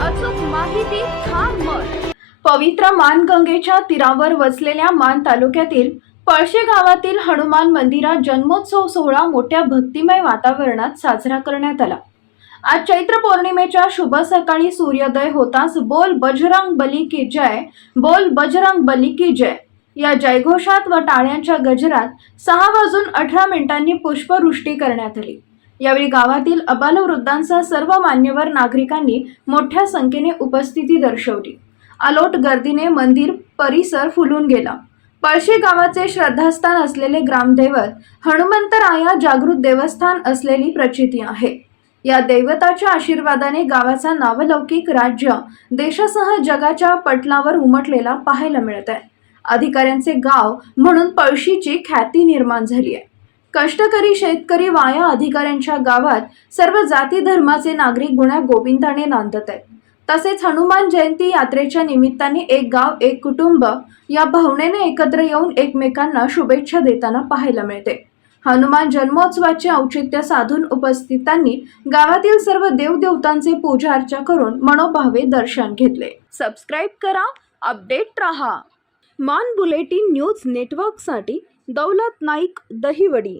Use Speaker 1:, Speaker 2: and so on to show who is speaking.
Speaker 1: अचूक माहिती ठाम मत पवित्र मानगंगेच्या तीरावर वसलेल्या मान तालुक्यातील पळशे गावातील हनुमान मंदिरात जन्मोत्सव सोहळा मोठ्या भक्तिमय वातावरणात साजरा करण्यात आला. आज चैत्र पौर्णिमेच्या शुभ सकाळी सूर्योदय होताच बोल बजरंग बली की जय बोल बजरंग बली की जय. या जयघोषात व टाळ्यांच्या गजरात सहा वाजून अठरा मिनिटांनी पुष्पवृष्टी करण्यात आली. यावेळी गावातील अबालवृद्धांसह सर्व मान्यवर नागरिकांनी मोठ्या संख्येने उपस्थिती दर्शवली. अलोट गर्दीने मंदिर परिसर फुलून गेला. पळशी गावाचे श्रद्धास्थान असलेले ग्रामदैवत हनुमंतराया जागृत देवस्थान असलेली प्रचिती आहे. या दैवताच्या आशीर्वादाने गावाचा नावलौकिक राज्य देशासह जगाच्या पटलावर उमटलेला पाहायला मिळत आहे अधिकाऱ्यांचे गाव म्हणून पळशीची ख्याती निर्माण झाली आहे. कष्टकरी शेतकरी वाया अधिकाऱ्यांच्या गावात सर्व जाती धर्माचे नागरिक गुण्या गोविंदाने नांदत आहेत. तसेच हनुमान जयंती यात्रेच्या निमित्ताने एक गाव एक कुटुंब या भावनेने एकत्र येऊन एकमेकांना शुभेच्छा देताना पाहायला मिळते. हनुमान जन्मोत्सवाचे औचित्य साधून उपस्थितांनी गावातील सर्व देवदेवतांचे पूजा अर्चा करून मनोभावे दर्शन घेतले. सबस्क्राईब करा अपडेट रहा. मान बुलेटिन न्यूज नेटवर्कसाठी दौलत नाईक दहिवडी